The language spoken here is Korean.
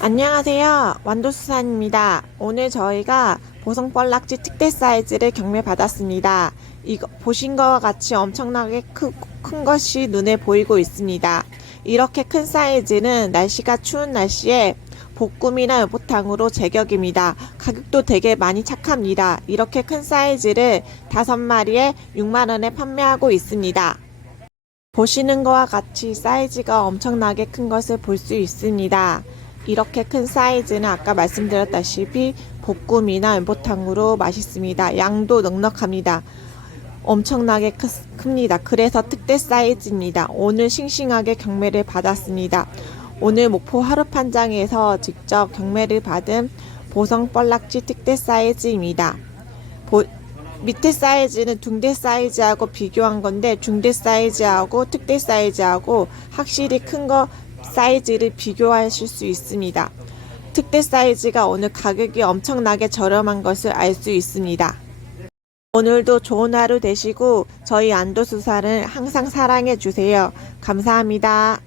안녕하세요. 완도수산입니다. 오늘 저희가 보성뻘락지 특대 사이즈를 경매 받았습니다. 이거 보신 것과 같이 엄청나게 크, 큰 것이 눈에 보이고 있습니다. 이렇게 큰 사이즈는 날씨가 추운 날씨에 볶음이나 연포탕으로 제격입니다. 가격도 되게 많이 착합니다. 이렇게 큰 사이즈를 다섯 마리에 6만원에 판매하고 있습니다. 보시는 것과 같이 사이즈가 엄청나게 큰 것을 볼 수 있습니다. 이렇게 큰 사이즈는 아까 말씀드렸다시피 볶음이나 연포탕으로 맛있습니다. 양도 넉넉합니다. 엄청나게 크, 큽니다. 그래서 특대 사이즈입니다. 오늘 싱싱하게 경매를 받았습니다. 오늘 목포 하루판장에서 직접 경매를 받은 보성 뻘락지 특대 사이즈입니다. 보- 밑에 사이즈는 중대 사이즈하고 비교한 건데 중대 사이즈하고 특대 사이즈하고 확실히 큰 거 사이즈를 비교하실 수 있습니다. 특대 사이즈가 오늘 가격이 엄청나게 저렴한 것을 알 수 있습니다. 오늘도 좋은 하루 되시고 저희 안도수사를 항상 사랑해 주세요. 감사합니다.